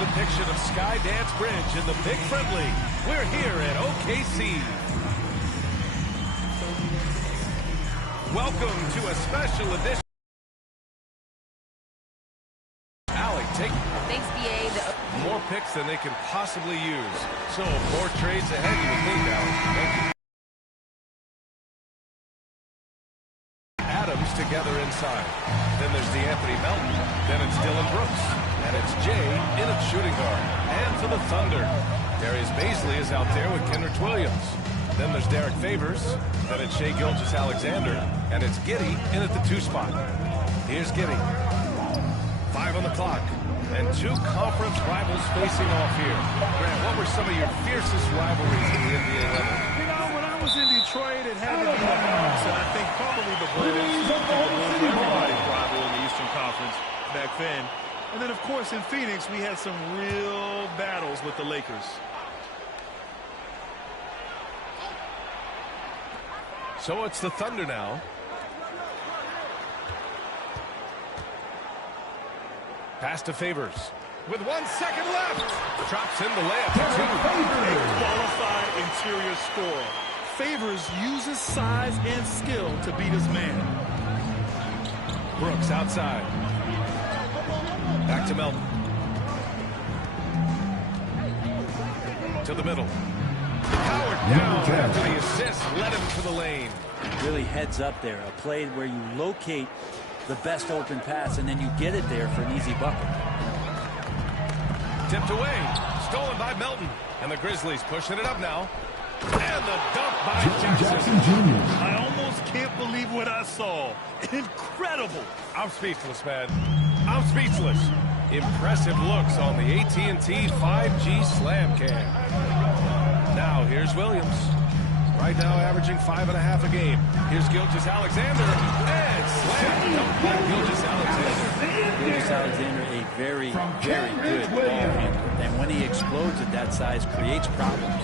depiction of Skydance Bridge in the Big Friendly. We're here at OKC. Welcome to a special edition. Alec, Thanks, BA. More picks than they can possibly use. So, more trades ahead, you would think, Alec. Thank you. Adams together inside. Then there's DeAnthony Melton. Then it's Dylan Brooks. And it's Jay in at shooting guard. And for the Thunder, Darius Bazley is out there with Kenrich Williams. Then there's Derek Favors. Then it's Shai Gilgeous-Alexander. And it's Giddey in at the 2 spot. Here's Giddey. 5 on the clock. And 2 conference rivals facing off here. Grant, what were some of your fiercest rivalries in the NBA level? You know, when I was in Detroit, it had to be the Hawks. And I think probably the Bulls were everybody's rival in the Eastern Conference back then. And then, of course, in Phoenix, we had some real battles with the Lakers. So it's the Thunder now. Pass to Favors. With 1 second left. Drops in the layup for 2. A qualified interior scorer. Favors uses size and skill to beat his man. Brooks outside. Back to Melton. To the middle. Howard down after the assist. Led him to the lane. Really heads up there. A play where you locate the best open pass, and then you get it there for an easy bucket. Tipped away. Stolen by Melton. And the Grizzlies pushing it up now. And the dunk by Jackson Jr. I almost can't believe what I saw. Incredible. I'm speechless, man. I'm speechless. Impressive looks on the AT&T 5G Slam Cam. Now, here's Williams. Right now averaging 5.5 a game. Here's Gilgeous-Alexander. And slam dunk by Gilgeous-Alexander. Gilgeous-Alexander, a very, very good ball handler. And when he explodes at that size, creates problems.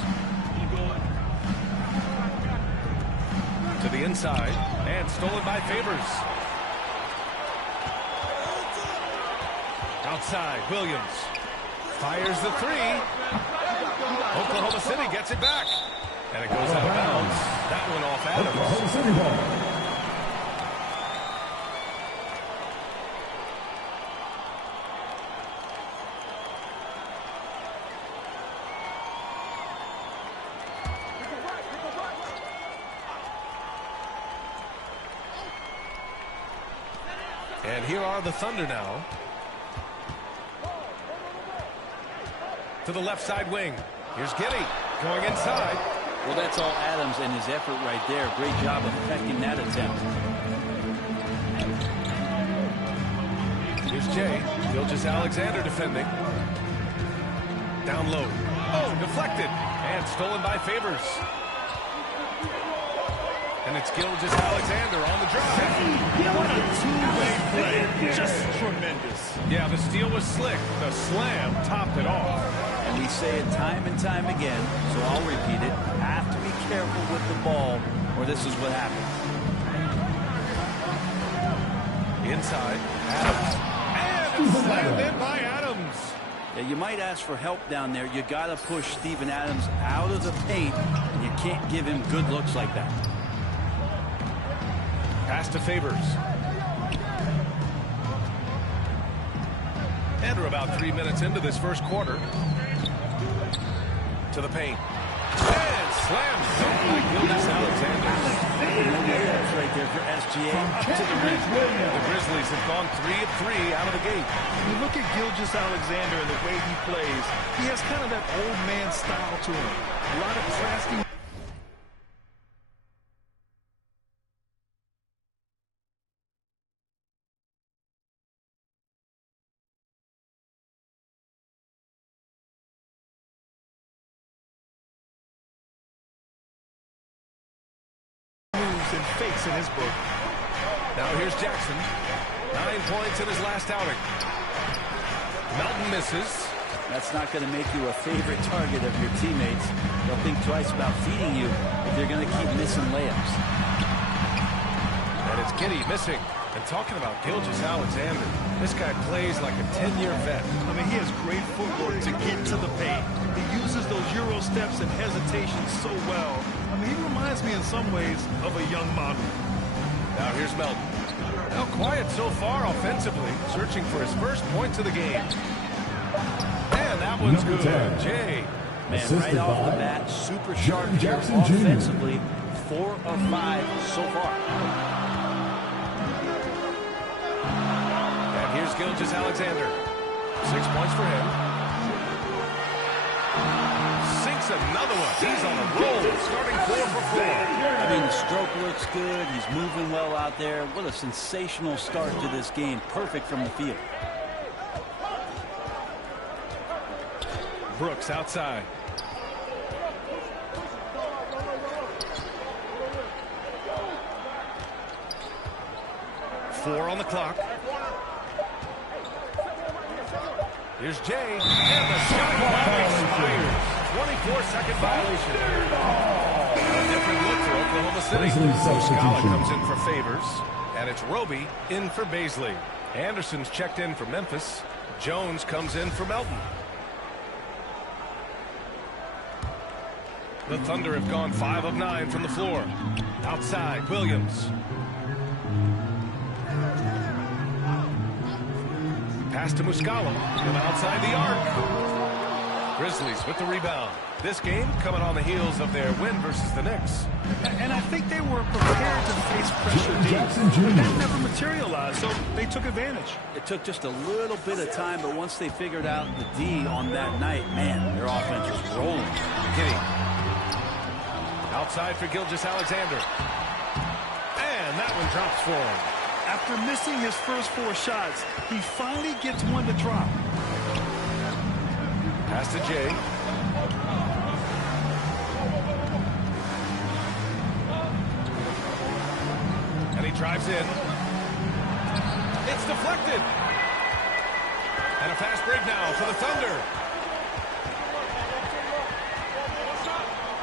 To the inside. And stolen by Favors. Outside, Williams. Fires the 3. Oklahoma City gets it back. And it goes out of bounds. That one off Adams. And here are the Thunder now. To the left side wing. Here's Giddey going inside. Well, that's all Adams and his effort right there. Great job of affecting that attempt. Here's Jay. Gilgeous-Alexander defending. Down low. Oh, deflected. And stolen by Favors. And it's Gilgeous-Alexander on the drive. What a two-way play. Just tremendous. Yeah, the steal was slick. The slam topped it off. And we say it time and time again, so I'll repeat it. Have to be careful with the ball, or this is what happens. Inside, Adams. And it's slammed in by Adams. Yeah, you might ask for help down there. You got to push Steven Adams out of the paint, and you can't give him good looks like that. Pass to Favors. And we're about 3 minutes into this first quarter. To the paint. And slam dunk by Gilgeous-Alexander. That's right there for SGA. Up to the rim. The Grizzlies have gone 3 of 3 out of the gate. When you look at Gilgeous-Alexander and the way he plays, he has kind of that old man style to him. A lot of crafty moves and fakes in his book. Now here's Jackson. 9 points in his last outing. Melton misses. That's not going to make you a favorite target of your teammates. They'll think twice about feeding you if they're going to keep missing layups. And it's Giddey missing. And talking about Gilgeous-Alexander, this guy plays like a 10-year vet. I mean, he has great footwork to get to the paint. He uses those Euro steps and hesitations so well. I mean, he reminds me in some ways of a young model. Now here's Melton. Now quiet so far offensively, searching for his first points of the game. And that one's good. 10. Jay. Man, right off the bat, super sharp here Jackson Jr. offensively. 4 of 5 so far. And here's Gilgeous-Alexander. 6 points for him. Sinks another one. He's on a roll, starting 4 for 4. I mean, the stroke looks good. He's moving well out there. What a sensational start to this game. Perfect from the field. Brooks outside. Four on the clock. Here's Jay. And the shot clock expires. 24-second violation. A different look for Oklahoma City. Muscala comes in for Favors. And it's Roby in for Baisley. Anderson's checked in for Memphis. Jones comes in for Melton. The Thunder have gone 5 of 9 from the floor. Outside, Williams. Pass to Muscala from outside the arc. Grizzlies with the rebound. This game coming on the heels of their win versus the Knicks. And I think they were prepared to face pressure deep. Jackson Jr. But that never materialized, so they took advantage. It took just a little bit of time, but once they figured out the D on that night, man, their offense was rolling. Giddey. Outside for Gilgeous-Alexander. And that one drops for him. After missing his first 4 shots, he finally gets one to drop. Pass to Jay. And he drives in. It's deflected. And a fast break now for the Thunder.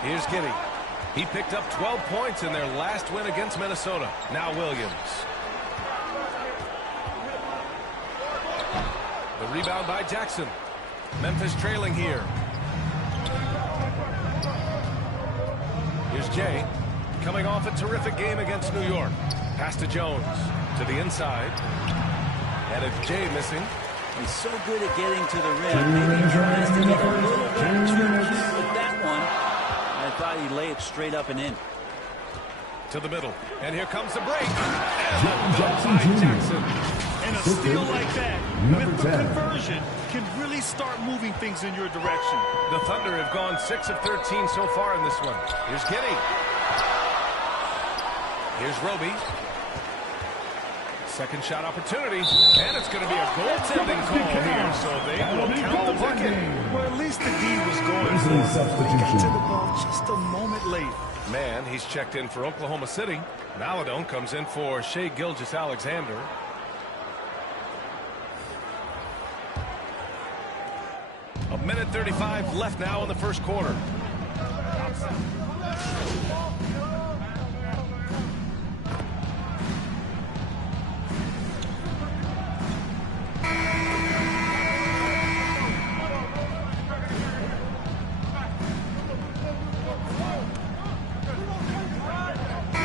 Here's Giddey. He picked up 12 points in their last win against Minnesota. Now Williams. The rebound by Jackson. Memphis trailing here. Here's Jay. Coming off a terrific game against New York. Pass to Jones. To the inside. And it's Jay missing. He's so good at getting to the rim. Maybe he tries to get a little bit too cute with that one. I thought he'd lay it straight up and in. To the middle. And here comes the break. And the Jackson by Jr. Jackson. And a steal like that, Number with the 10. conversion, can really start moving things in your direction. The Thunder have gone 6 of 13 so far in this one. Here's Giddey. Here's Roby. Second shot opportunity. And it's going to be a goaltending call here, so they will count the bucket. Well, at least the D was going Grizzlies for him. He got substitution. to the ball just a moment late. Man, he's checked in for Oklahoma City. Maladone comes in for Shai Gilgeous-Alexander. A minute 35 left now in the first quarter.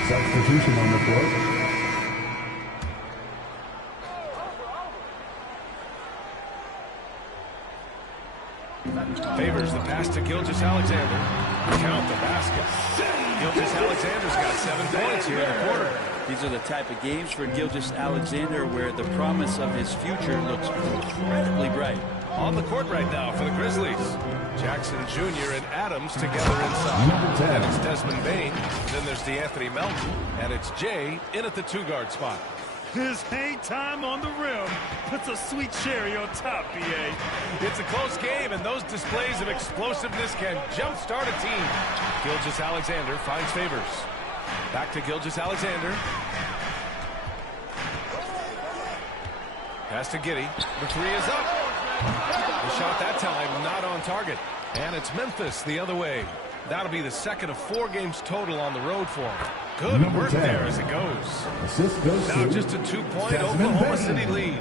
Substitution on the floor. Favors the pass to Gilgeous-Alexander. Count the basket. Gilgeous-Alexander's got 7 points here in the quarter. These are the type of games for Gilgeous-Alexander where the promise of his future looks incredibly bright. On the court right now for the Grizzlies. Jackson Jr. and Adams together inside. Number 10. And it's Desmond Bane. Then there's DeAnthony Melton. And it's Jay in at the 2-guard spot. His hang time on the rim puts a sweet cherry on top, B.A. It's a close game, and those displays of explosiveness can jumpstart a team. Gilgeous-Alexander finds Favors. Back to Gilgeous-Alexander. Pass to Giddey. The 3 is up. The shot that time not on target. And it's Memphis the other way. That'll be the second of 4 games total on the road for him. Good Number work 10. there as it goes. Assist goes Now to just a 2-point Desmond Oklahoma Bain. City lead.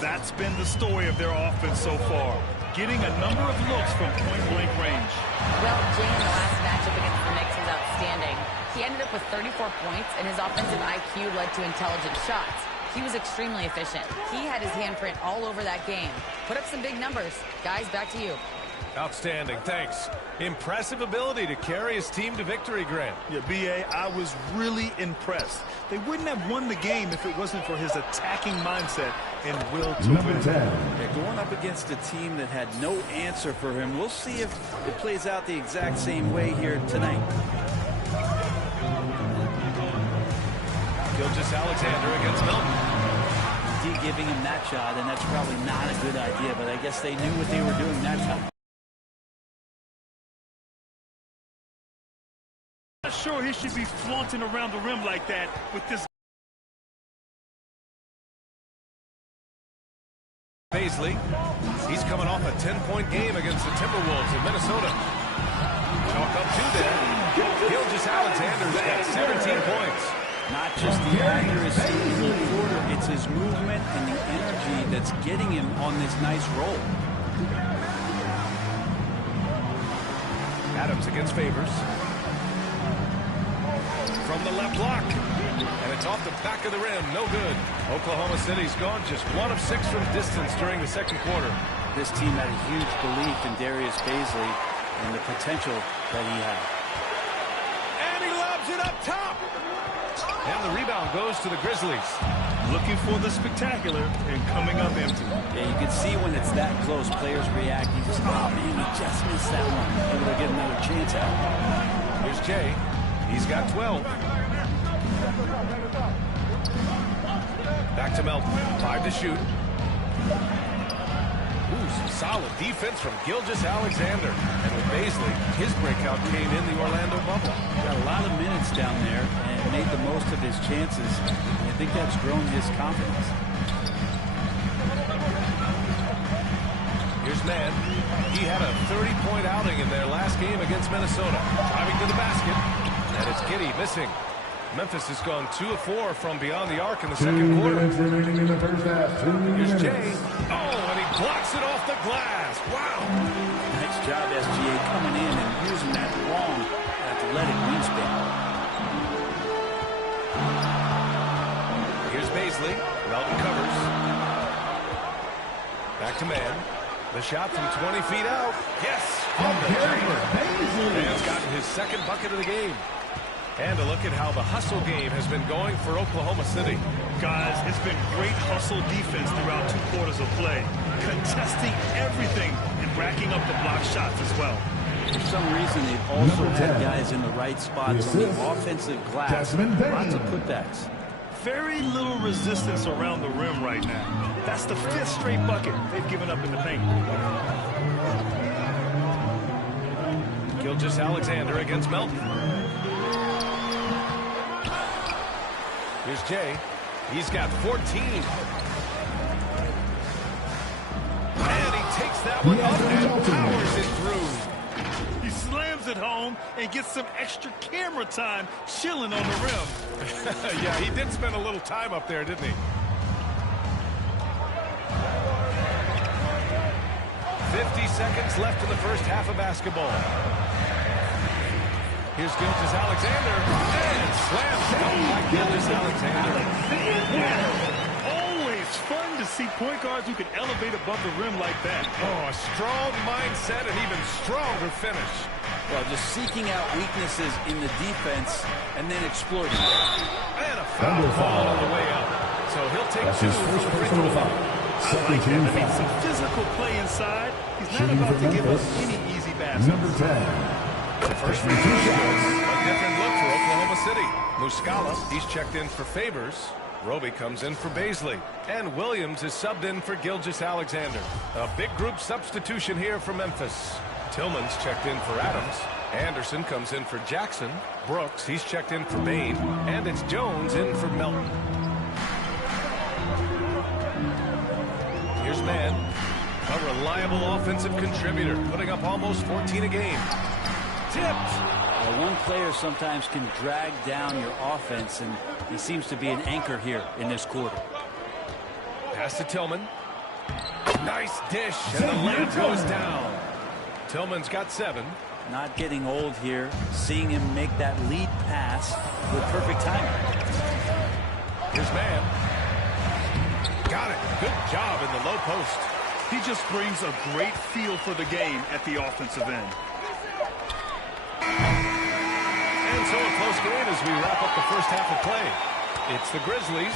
That's been the story of their offense so far, getting a number of looks from point-blank range. Well, Jay in the last matchup against the Knicks was outstanding. He ended up with 34 points, and his offensive IQ led to intelligent shots. He was extremely efficient. He had his handprint all over that game. Put up some big numbers. Guys, back to you. Outstanding, thanks. Impressive ability to carry his team to victory, Grant. Yeah, B.A., I was really impressed. They wouldn't have won the game if it wasn't for his attacking mindset and will to Number win. 10. Yeah, going up against a team that had no answer for him. We'll see if it plays out the exact same way here tonight. Gilgeous-Alexander against Melton. D giving him that shot, and that's probably not a good idea, but I guess they knew what they were doing that time. Not sure he should be flaunting around the rim like that with this. Bazley, he's coming off a 10-point game against the Timberwolves in Minnesota. Chalk up two there. Gilgeous-Alexander's got 17 points. Not just the accuracy in the quarter, it's his movement and the energy that's getting him on this nice roll. Adams against Favors. From the left block. And it's off the back of the rim. No good. Oklahoma City's gone just 1 of 6 from distance during the second quarter. This team had a huge belief in Darius Bazley and the potential that he had. And he lobs it up top. And the rebound goes to the Grizzlies. Looking for the spectacular and coming up empty. Yeah, you can see when it's that close, players react. You just, oh man, he just missed that one. Maybe they'll get another chance out. Here's Jay. He's got 12. Back to Melton. 5 to shoot. Ooh, some solid defense from Gilgeous-Alexander. And with Bazley, his breakout came in the Orlando bubble. Got a lot of minutes down there and made the most of his chances. And I think that's grown his confidence. Here's Mann. He had a 30-point outing in their last game against Minnesota. Driving to the basket. And it's Giddey missing. Memphis has gone 2 of 4 from beyond the arc in the 2 second quarter. minutes remaining in the first half. 2 Here's minutes. Jay. Oh, and he blocks it off the glass. Wow. Nice job, SGA, coming in and using that long athletic wingspan. Here's Bazley. Melton covers. Back to Mann. The shot from 20 feet out. Yes. On the three. Mann's gotten his second bucket of the game. And a look at how the hustle game has been going for Oklahoma City. Guys, it's been great hustle defense throughout 2 quarters of play. Contesting everything and racking up the block shots as well. For some reason, they've also Number had 10. guys in the right spots on the offensive glass. Desmond Bain. Lots of putbacks. Very little resistance around the rim right now. That's the 5th straight bucket they've given up in the paint. Gilgeous-Alexander against Melton. Here's Jay. He's got 14. And he takes that one up and powers it through. He slams it home and gets some extra camera time chilling on the rim. Yeah, he did spend a little time up there, didn't he? 50 seconds left in the first half of basketball. Here's Gilgeous-Alexander. And slammed down by Gilgeous-Alexander. Always fun to see point guards who can elevate above the rim like that. Oh, a strong mindset and even stronger finish. Well, just seeking out weaknesses in the defense and then exploiting them. And a foul ball on the way up. So he'll take That's 2 his from first the free personal throw foul. line. Second That team means some foul. physical play inside. He's not Shooting about for to give up Memphis. any easy baskets. Number 10. First free throw shots. A different look for Oklahoma City. Muscala, he's checked in for Favors. Roby comes in for Bazley. And Williams is subbed in for Gilgeous-Alexander. A big group substitution here for Memphis. Tillman's checked in for Adams. Anderson comes in for Jackson. Brooks, he's checked in for Bain. And it's Jones in for Melton. Here's Mann. A reliable offensive contributor, putting up almost 14 a game. Tipped. Well, One player sometimes can drag down your offense, and he seems to be an anchor here in this quarter. Pass to Tillman. Nice dish, and the layup goes down. Tillman's got 7. Not getting old here. Seeing him make that lead pass with perfect timing. Here's man. Got it. Good job in the low post. He just brings a great feel for the game at the offensive end. And so a close game as we wrap up the first half of play. It's the Grizzlies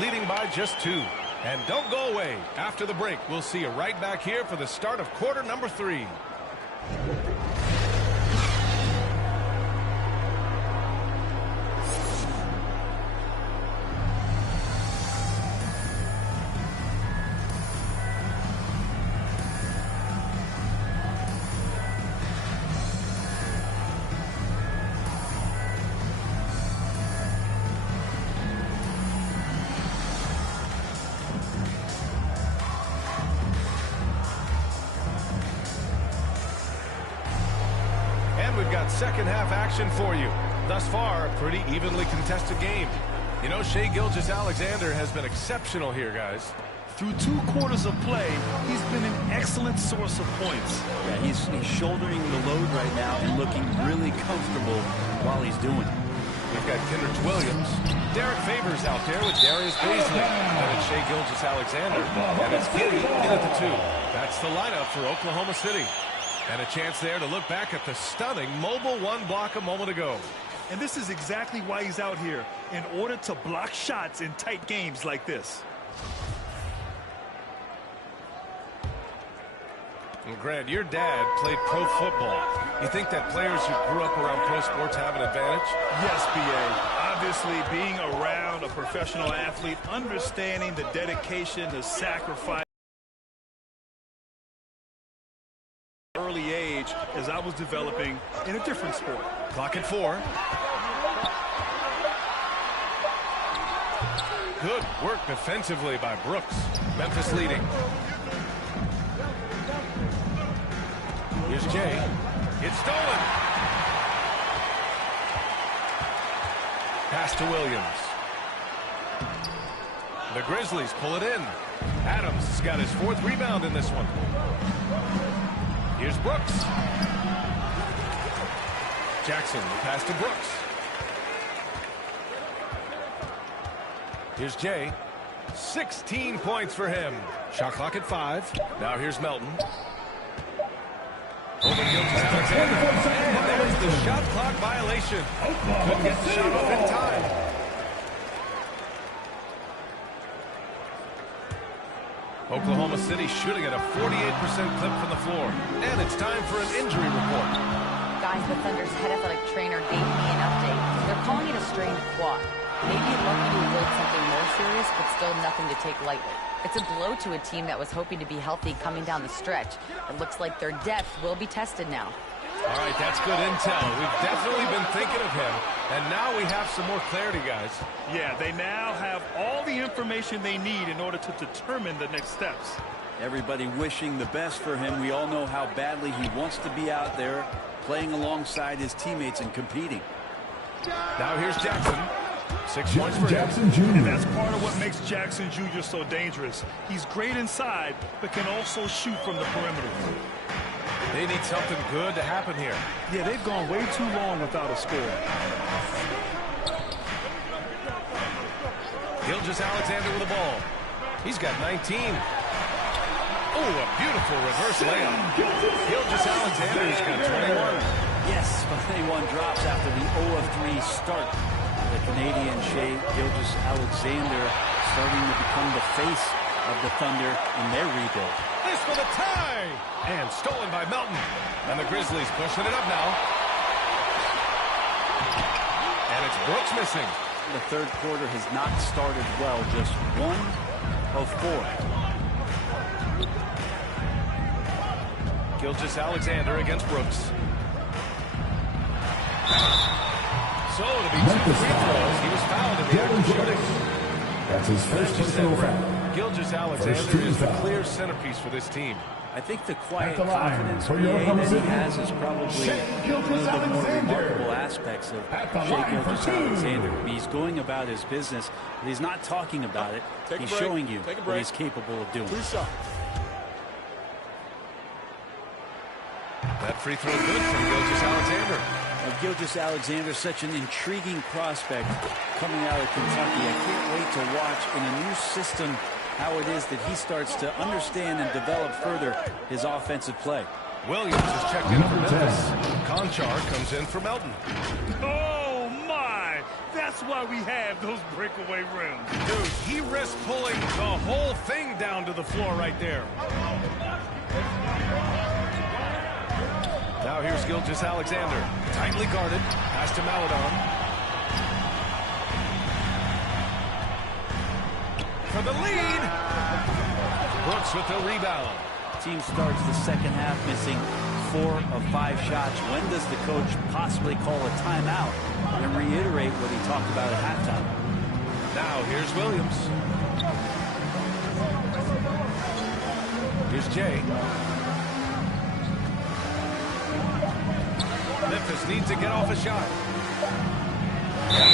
leading by just 2. And don't go away. After the break, we'll see you right back here for the start of quarter number 3. We've got second half action for you. Thus far, a pretty evenly contested game. You know, Shai Gilgeous-Alexander has been exceptional here, guys. Through 2 quarters of play, he's been an excellent source of points. Yeah, he's shouldering the load right now and looking really comfortable while he's doing it. We've got Kenrich Williams. Derek Favors out there with Darius Baisley. And it's Shai Gilgeous-Alexander. And it's Giddey in at the 2. That's the lineup for Oklahoma City. And a chance there to look back at the stunning Mobile One block a moment ago. And this is exactly why he's out here, in order to block shots in tight games like this. And Grant, your dad played pro football. You think that players who grew up around pro sports have an advantage? Yes, B.A. Obviously, being around a professional athlete, understanding the dedication, the sacrifice. Early age as I was developing in a different sport. Clock at 4. Good work defensively by Brooks. Memphis leading. Here's Jay. It's stolen. Pass to Williams. The Grizzlies pull it in. Adams has got his 4th rebound in this one. Here's Brooks. Jackson, the pass to Brooks. Here's Jay. 16 points for him. Shot clock at 5. Now here's Melton. Over Gilgeous-Alexander. And there's the shot clock violation. Couldn't get the shot off in time. Oklahoma City shooting at a 48% clip from the floor. And it's time for an injury report. Guys, the Thunder's head athletic trainer gave me an update. They're calling it a strained quad. Maybe lucky to avoid something more serious, but still nothing to take lightly. It's a blow to a team that was hoping to be healthy coming down the stretch. It looks like their depth will be tested now. All right, that's good intel. We've definitely been thinking of him, and now we have some more clarity, guys. Yeah, they now have all the information they need in order to determine the next steps. Everybody wishing the best for him. We all know how badly he wants to be out there playing alongside his teammates and competing. Now here's Jackson. 6 points for Jackson Jr. And that's part of what makes Jackson Jr. so dangerous. He's great inside, but can also shoot from the perimeter. They need something good to happen here. Yeah, they've gone way too long without a score. Gilgeous-Alexander with the ball. He's got 19. Oh, a beautiful reverse layup. Gilgeous-Alexander's got 21. Yes, but anyone drops after the 0-3 start. The Canadian Shai Gilgeous-Alexander starting to become the face of the Thunder in their rebuild. This for the tie! And stolen by Melton. And the Grizzlies pushing it up now. And it's Brooks missing. The third quarter has not started well. Just 1 of 4. Gilgeous-Alexander against Brooks. So it'll be 2 free throws. He was fouled in the act of shooting. That's his first personal foul. Gilgeous-Alexander is the clear centerpiece for this team. I think the quiet At the line, confidence for he Oklahoma City, has is probably Shai one of the more Gilgeous-Alexander. remarkable aspects of At the Shai line for two. Gilgeous-Alexander. He's going about his business, but he's not talking about it. He's showing you what he's capable of doing. 2 shots. That free throw good from Gilgeous-Alexander. Gilgeous-Alexander, such an intriguing prospect coming out of Kentucky. I can't wait to watch in a new system how it is that he starts to understand and develop further his offensive play. Williams is checked in for Memphis. Conchar comes in for Melton. Oh, my. That's why we have those breakaway rims. Dude, he risked pulling the whole thing down to the floor right there. Now here's Gilgeous-Alexander. Tightly guarded. Pass to Maledon. For the lead. Brooks with the rebound. Team starts the second half missing 4 of 5 shots. When does the coach possibly call a timeout and reiterate what he talked about at halftime? Now here's Williams. Here's Jay. Memphis needs to get off a shot. After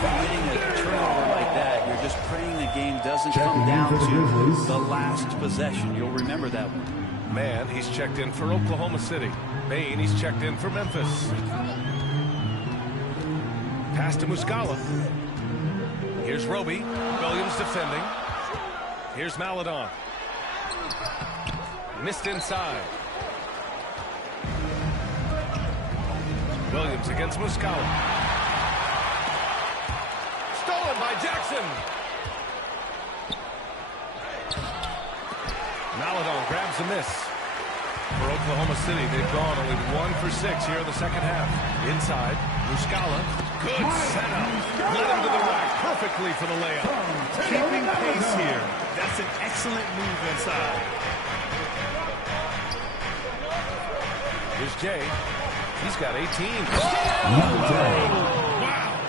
committing a turnover like that, you're just praying the game doesn't Checking come in down for the to Grizzlies. the last possession. You'll remember that one. Man, he's checked in for Oklahoma City. Bain, he's checked in for Memphis. Pass to Muscala. Here's Roby. Williams defending. Here's Maledon. Missed inside. Williams against Muscala. Stolen by Jackson. Maledon grabs a miss. For Oklahoma City, they've gone only 1 for 6 here in the second half. Inside, Muscala. Good setup. Led him to the rack perfectly for the layup. Keeping pace here. That's an excellent move inside. Here's Jay. He's got 18. Wow.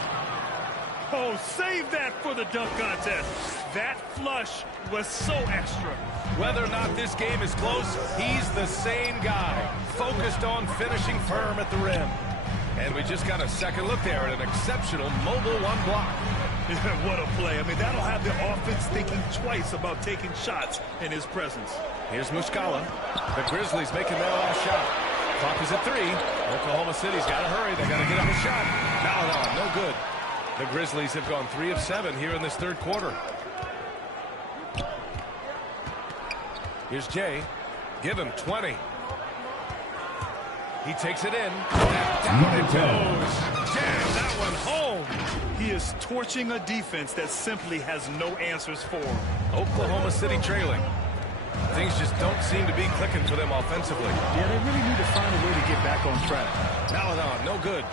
Oh, save that for the dunk contest. That flush was so extra. Whether or not this game is close, he's the same guy. Focused on finishing firm at the rim. And we just got a second look there at an exceptional mobile one block. What a play. I mean, that'll have the offense thinking twice about taking shots in his presence. Here's Muscala. The Grizzlies making their last shot. Clock is at 3. Oklahoma City's got to hurry. They got to get up a shot. Maledon, no good. The Grizzlies have gone 3 of 7 here in this third quarter. Here's Jay. Give him 20. He takes it in. And down it goes. Jam that one home. He is torching a defense that simply has no answers for him. Oklahoma City trailing. Things just don't seem to be clicking for them offensively. Yeah, they really need to find a way to get back on track. Maledon, no good.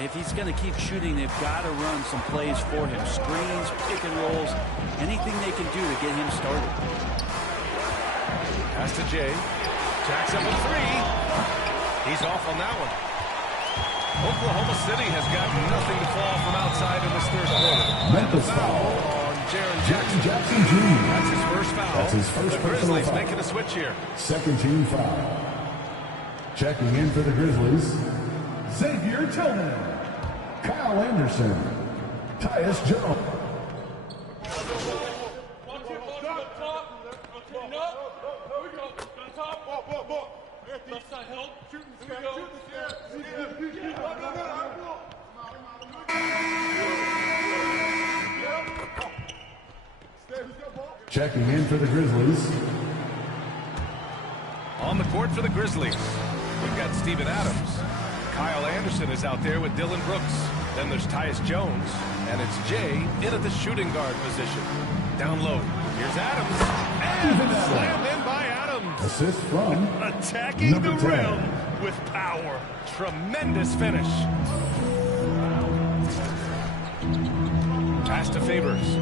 If he's going to keep shooting, they've got to run some plays for him. Screens, pick and rolls, anything they can do to get him started. Pass to Jay. Jacks up a 3. He's off on that one. Oklahoma City has got nothing to fall from outside in this third quarter. Memphis foul on Jaren Jackson Jackson. Jr. That's his first foul. That's his first the personal Grizzlies foul. making a switch here. Second team foul. Checking in for the Grizzlies, Xavier Tillman, Kyle Anderson, Tyus Jones. Checking in for the Grizzlies. On the court for the Grizzlies, we've got Steven Adams. Kyle Anderson is out there with Dylan Brooks. Then there's Tyus Jones, and it's Jay in at the shooting guard position. Down low, here's Adams, and slammed in by Adams. Assist from Attacking number the 10. rim with power. Tremendous finish. Pass to Favors.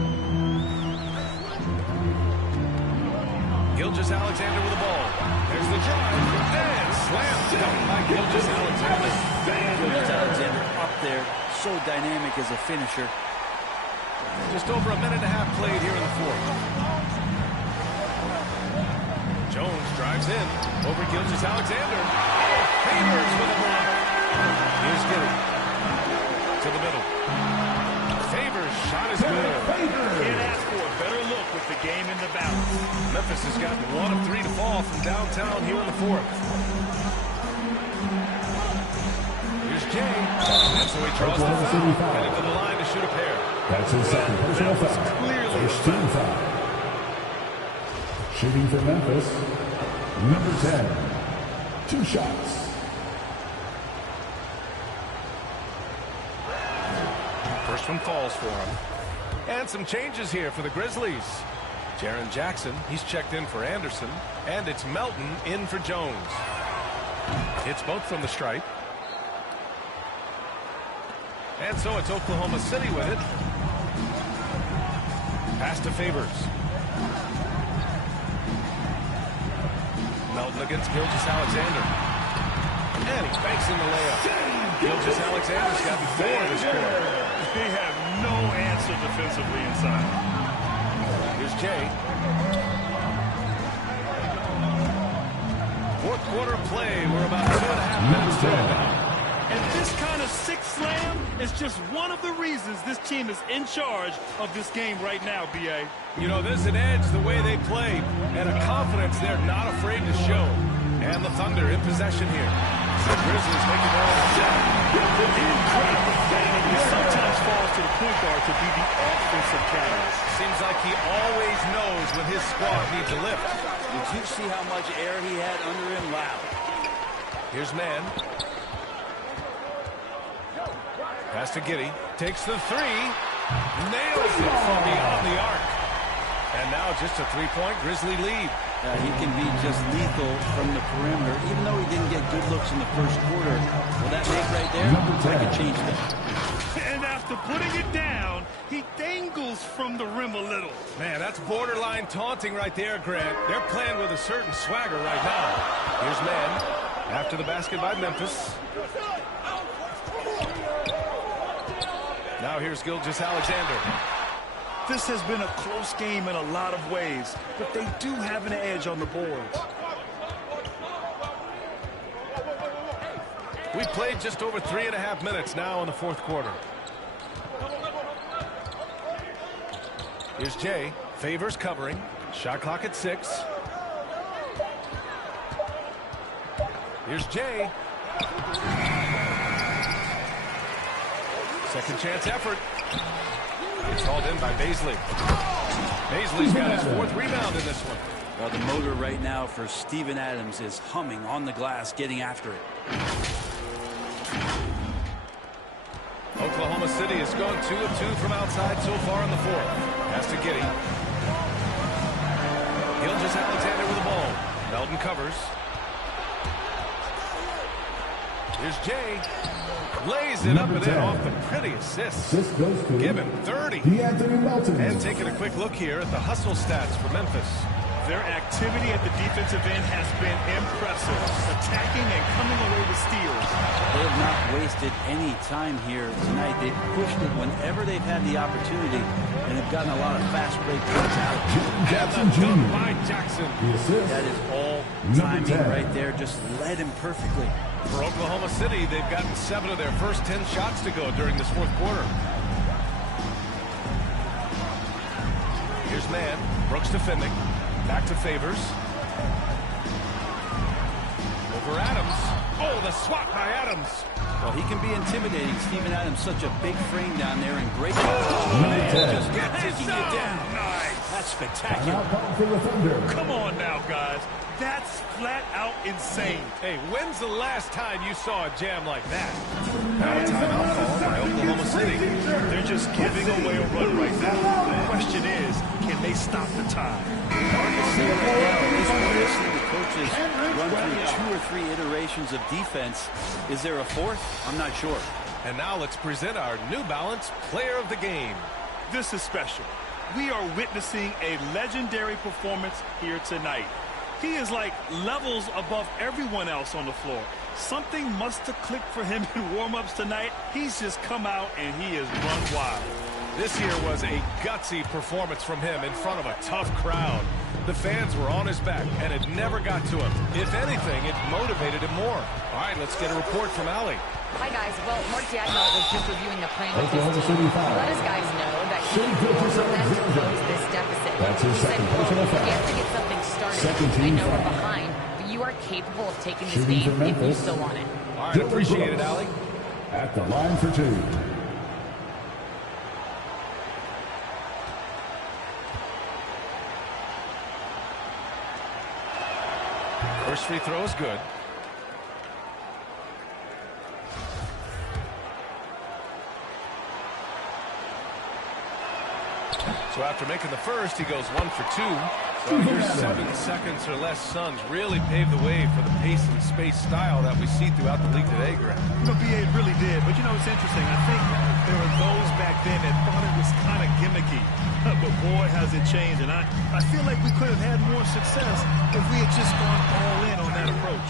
Gilgeous-Alexander with the ball. There's the drive, and slam dunk by Gilgeous-Alexander. Gilgeous-Alexander up there, so dynamic as a finisher. Just over a minute and a half played here in the fourth. Jones drives in over Gilgeous-Alexander. Oh, Favors with a block. Here's Giddy to the middle. Favors shot is good. Can't ask for a better look with the game in the balance. Memphis has gotten 1 of 3 to fall from downtown here in the fourth. Here's Jay. And so he draws the foul. Headed to the line to shoot a pair. That's his second personal foul. Clearly First team foul. Shooting for Memphis, number 10. 2 shots. First one falls for him. And some changes here for the Grizzlies. Jaren Jackson, he's checked in for Anderson. And it's Melton in for Jones. Hits both from the stripe. And so it's Oklahoma City with it. Pass to Favors. Melton against Gilgeous-Alexander. And he banks in the layup. Gilgeous-Alexander's gotten 4 this quarter. they have no answer defensively inside. Here's Jay. Fourth quarter play. We're about 2.5 minutes to go. And this kind of six slam is just one of the reasons this team is in charge of this game right now, B.A. You know, there's an edge the way they play and a confidence they're not afraid to show. And the Thunder in possession here. The Grizzlies making their own shot. Incredible. He sometimes falls to the point guard to be the offensive catalyst. Seems like he always knows when his squad needs a lift. Did you see how much air he had under him? Wow. Here's Mann. Pass to Giddey. Takes the three. Nails it from beyond the arc. And now just a three-point Grizzly lead. He can be just lethal from the perimeter, even though he didn't get good looks in the first quarter. Well, that make right there, that could change things. And after putting it down, he dangles from the rim a little. Man, that's borderline taunting right there, Grant. They're playing with a certain swagger right now. Here's Mann. After the basket by Memphis. Now here's Gilgeous-Alexander. This has been a close game in a lot of ways, but they do have an edge on the boards. We've played just over 3.5 minutes now in the fourth quarter. Here's Jay. Favors covering. Shot clock at 6. Here's Jay. Second chance effort. It's hauled in by Bazley. Bazley's got his 4th rebound in this one. Well, the motor right now for Steven Adams is humming on the glass, getting after it. Oklahoma City has gone 2 of 2 from outside so far in the fourth. Pass to Giddey. Gilgeous-Alexander with the ball. Melton covers. Here's Jay. Lays it up and in off the pretty assist. This goes to Give him 30. De'Anthony Melton. And taking a quick look here at the hustle stats for Memphis. Their activity at the defensive end has been impressive, attacking and coming away with steals. They have not wasted any time here tonight. They've pushed it whenever they've had the opportunity and have gotten a lot of fast break points out. Jackson Dunk Jr. by Jackson. The assist. That is all timing right there. Just led him perfectly. For Oklahoma City, they've gotten 7 of their first 10 shots to go during this fourth quarter. Here's Mann. Brooks defending. Back to Favors. Over Adams. Oh, the swat by Adams. Well, he can be intimidating. Steven Adams, such a big frame down there and great. Just taking it down. Nice. That's An spectacular. outbound for the Thunder. Come on now, guys. That's flat out insane. Hey, when's the last time you saw a jam like that? Now a timeout call by Oklahoma City. They're just giving away a run right now. The question is, can they stop the time? Hard to say right now. At this point, I've seen the coaches run through 2 or 3 iterations of defense. Is there a 4th? I'm not sure. And now let's present our New Balance Player of the Game. This is special. We are witnessing a legendary performance here tonight. He is like levels above everyone else on the floor. Something must have clicked for him in warm-ups tonight. He's just come out and he has run wild. This here was a gutsy performance from him in front of a tough crowd. The fans were on his back, and it never got to him. If anything, it motivated him more. All right, let's get a report from Allie. Hi, guys. Well, Mark Dagnall was just reviewing the plan with his team. He let his guys know that he wants them to close this deficit. That's his he said, second personal we foul. have to get something started. Second I team know we're foul. behind, but you are capable of taking this Shooting game for if you Memphis. still want it. All right, appreciate it, Allie. At the line for 2. First free throw is good. So after making the first, he goes 1 for 2. So your 7 seconds or less Suns really paved the way for the pace and space style that we see throughout the league today, Grant. You know, BA, it really did. But, you know, it's interesting. I think there were those back then that thought it was kind of gimmicky. But, boy, has it changed. And I feel like we could have had more success if we had just gone all in on that approach.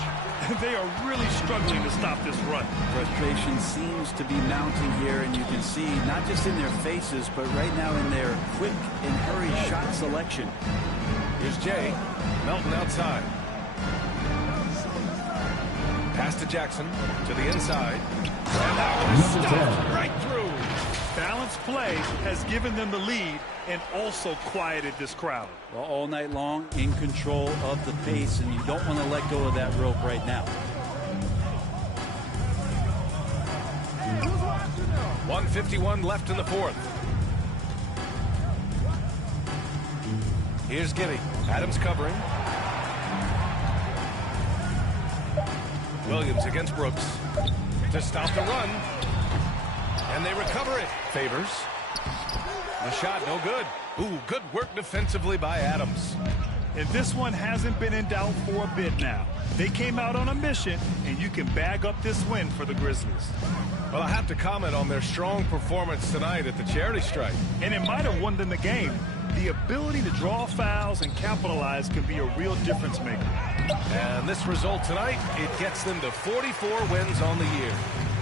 They are really struggling to stop this run. Frustration seems to be mounting here, and you can see not just in their faces, but right now in their quick and hurried shot selection. Here's Jay. Melton outside. Pass to Jackson. To the inside. And that one is stopped right through. Balanced play has given them the lead and also quieted this crowd. Well, all night long, in control of the pace, and you don't want to let go of that rope right now. 1:51 left in the fourth. Here's Giddy. Adams covering. Williams against Brooks to stop the run. And they recover it. Favors. The shot no good. Ooh, good work defensively by Adams. And this one hasn't been in doubt for a bit now. They came out on a mission, and you can bag up this win for the Grizzlies. Well, I have to comment on their strong performance tonight at the charity strike. And it might have won them the game. The ability to draw fouls and capitalize can be a real difference maker. And this result tonight, it gets them to 44 wins on the year.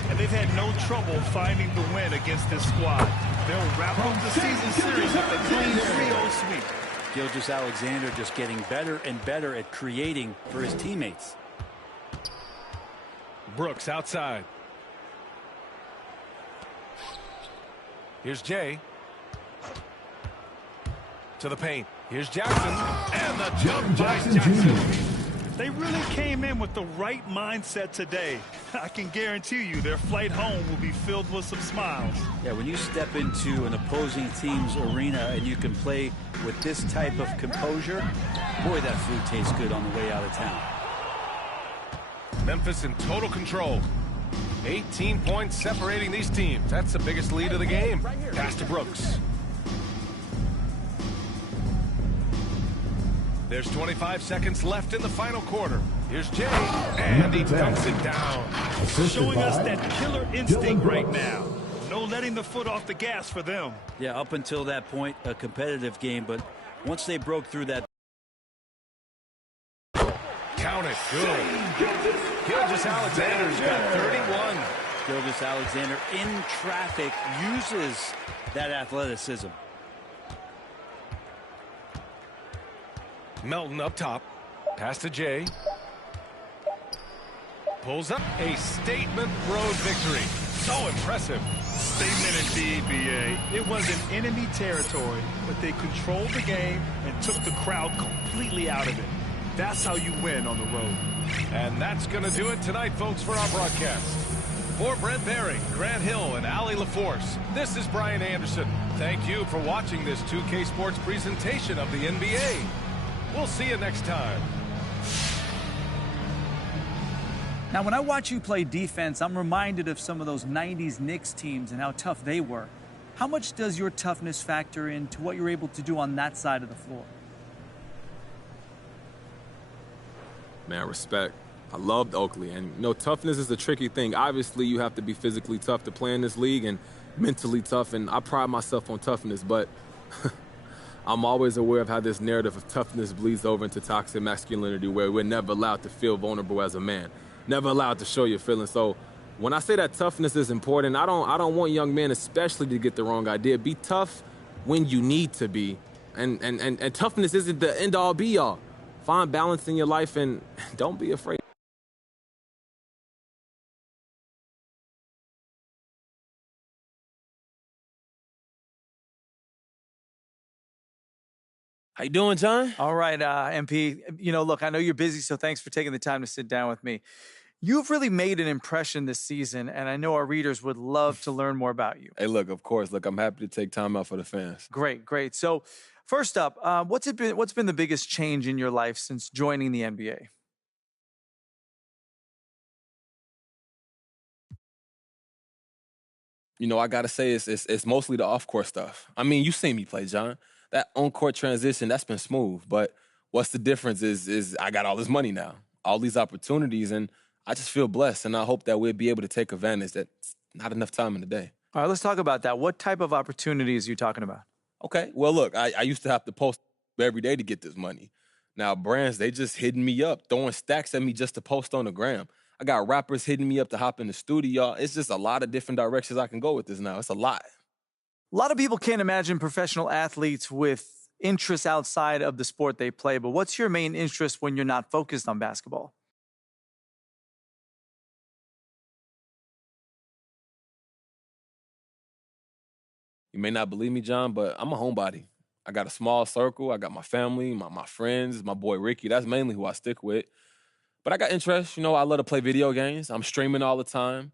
And they've had no trouble finding the win against this squad. They'll wrap up the season series with a clean 3-0 sweep. Gilgeous-Alexander just getting better and better at creating for his teammates. Brooks outside. Here's Jay. To the paint. Here's Jackson. And the jump by Jackson. They really came in with the right mindset today. I can guarantee you their flight home will be filled with some smiles. Yeah, when you step into an opposing team's arena and you can play with this type of composure, boy, that food tastes good on the way out of town. Memphis in total control. 18 points separating these teams. That's the biggest lead of the game. Pass to Brooks. There's 25 seconds left in the final quarter. Here's Jay, and he dunks it down. Showing us that killer instinct right now. No letting the foot off the gas for them. Yeah, up until that point, a competitive game, but once they broke through that. Count it, good. Gilgeous-Alexander's got 31. Gilgeous-Alexander in traffic uses that athleticism. Melton up top. Pass to Jay. Pulls up. A statement road victory. So impressive. Statement indeed, BA. It was in enemy territory, but they controlled the game and took the crowd completely out of it. That's how you win on the road. And that's going to do it tonight, folks, for our broadcast. For Brent Barry, Grant Hill, and Allie LaForce, this is Brian Anderson. Thank you for watching this 2K Sports presentation of the NBA. We'll see you next time. Now, when I watch you play defense, I'm reminded of some of those 90s Knicks teams and how tough they were. How much does your toughness factor into what you're able to do on that side of the floor? Man, respect. I loved Oakley. And, you know, toughness is a tricky thing. Obviously, you have to be physically tough to play in this league and mentally tough, and I pride myself on toughness, but I'm always aware of how this narrative of toughness bleeds over into toxic masculinity, where we're never allowed to feel vulnerable as a man, never allowed to show your feelings. So When I say that toughness is important, I don't want young men especially to get the wrong idea. Be tough when you need to be. And toughness isn't the end-all be-all. Find balance in your life and don't be afraid. How you doing, John? All right, MP. Look, I know you're busy, so thanks for taking the time to sit down with me. You've really made an impression this season, and I know our readers would love to learn more about you. Hey, look, of course. Look, I'm happy to take time out for the fans. Great, great. So, first up, what's been the biggest change in your life since joining the NBA? I got to say it's mostly the off-court stuff. I mean, you seen me play, John. That on-court transition, that's been smooth. But what's the difference is I got all this money now, all these opportunities, and I just feel blessed, and I hope that we'll be able to take advantage. That's not enough time in the day. All right, let's talk about that. What type of opportunities are you talking about? Okay, well, look, I used to have to post every day to get this money. Now, brands, they just hitting me up, throwing stacks at me just to post on the gram. I got rappers hitting me up to hop in the studio. It's just a lot of different directions I can go with this now. It's a lot. A lot of people can't imagine professional athletes with interests outside of the sport they play, but what's your main interest when you're not focused on basketball? You may not believe me, John, but I'm a homebody. I got a small circle. I got my family, my friends, my boy Ricky. That's mainly who I stick with. But I got interests. I love to play video games. I'm streaming all the time.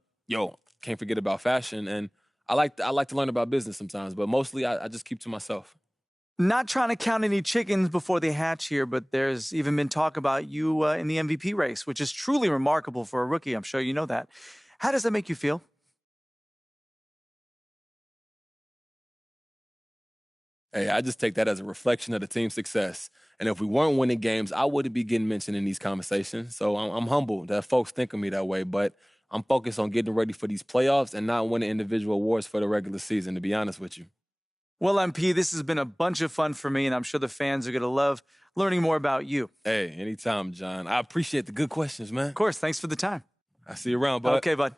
Can't forget about fashion. And I like to learn about business sometimes, but mostly I just keep to myself. Not trying to count any chickens before they hatch here, but there's even been talk about you in the MVP race, which is truly remarkable for a rookie. I'm sure you know that. How does that make you feel? Hey, I just take that as a reflection of the team's success. And if we weren't winning games, I wouldn't be getting mentioned in these conversations. So I'm humbled that folks think of me that way, but I'm focused on getting ready for these playoffs and not winning individual awards for the regular season, to be honest with you. Well, MP, this has been a bunch of fun for me, and I'm sure the fans are going to love learning more about you. Hey, anytime, John. I appreciate the good questions, man. Of course. Thanks for the time. I see you around, bud. Okay, bud.